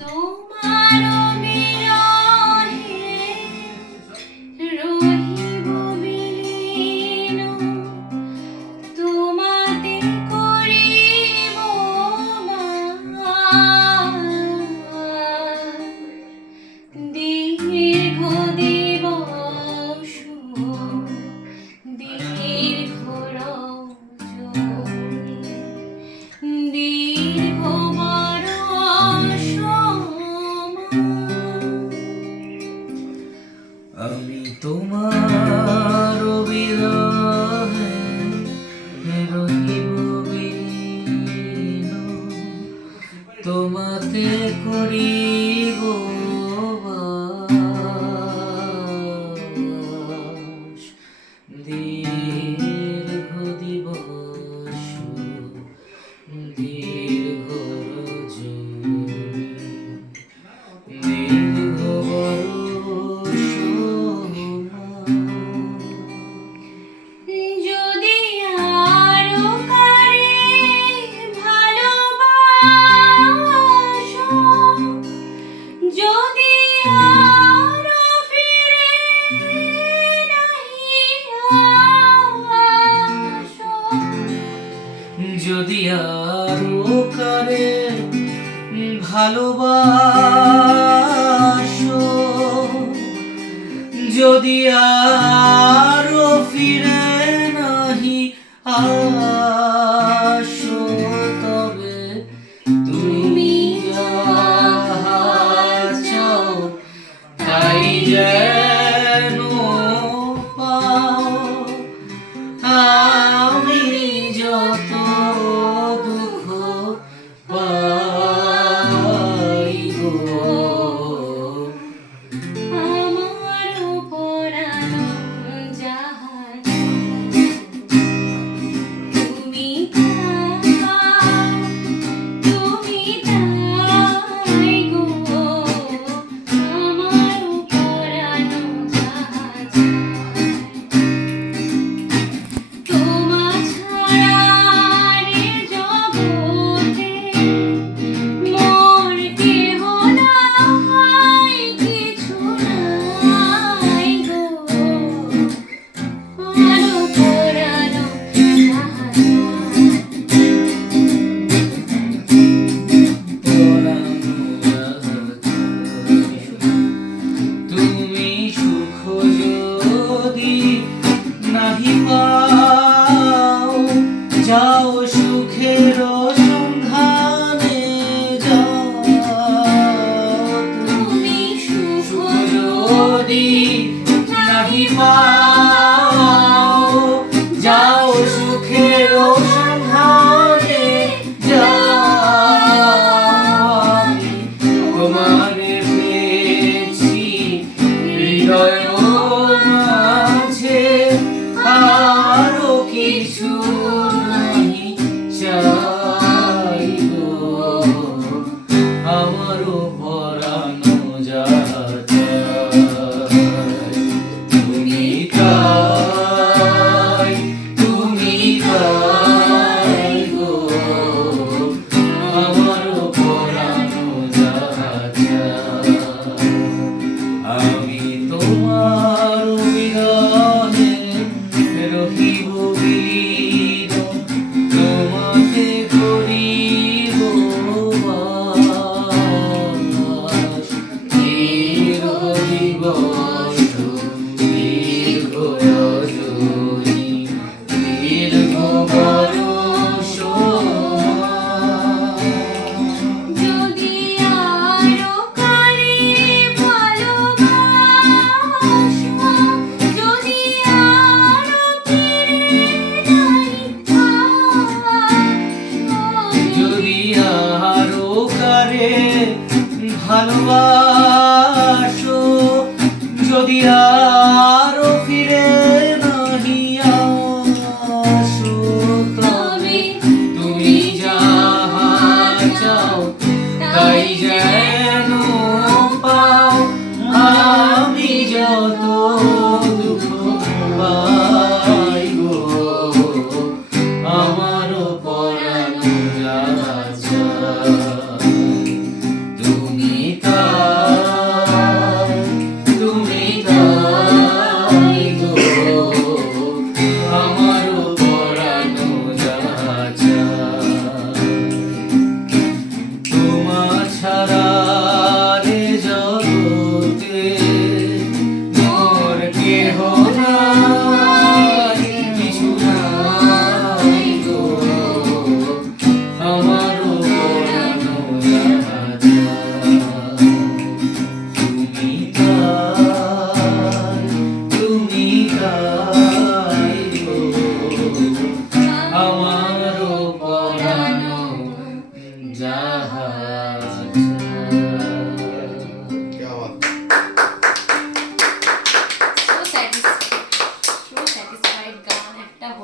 তোমার বিরহে রহিব বিলীন, তোমাতে করিব দীর্ঘ দিবস দীর্ঘ রজনী দীর্ঘ বরষ। আমি তোমার বিরহে রহিব বিলীন, তোমাতে করিব বাস। দীর্ঘ দিবস দীর্ঘ রজনী দীর্ঘ বরষ। যদি আরো কারে ভালোবাসো, যদি আরো ফিরে নাহি আসো, যদি আরো কারে ভালোবাসো, যদি আরো ফিরে নাহি আসো, তবে তুমি যাহা চাও তাই যেন পাও। আমি যত দুঃখ পাইব, আমার পরাণ যাহা তুমি তাই গো। আমার পরাণ যাহা তোমা ছাড়া রে জগতে মোর কেহ নাই, কিছু নাই গো। আমার পরাণ যাহা তুমি সুখ যদি নাহি পাও, যাও সুখের সন্ধানে যাও। তুমি সুখ যদি নাহি পাও, যাও সুখের সন্ধানে যাও। আমি তোমারে পেয়েছি হৃদয় মাঝে, আরো কিছু নাহি চাইব। আমারও পরানো যাহা চায়, তুমি তাই, তুমি তাই গো। আমারও পরানো যাহা চায়, আমি তোমার বিরহে রহিব বিলীন, তোমাতে করিব বাস। দীর্ঘ দিবস দীর্ঘ রজনী দীর্ঘ বরষ। যদি আরো কারে ভালোবাসো, যদি আরো ফিরে নাহি আসো, যদি আরো কারে ভালোবাসো, যদি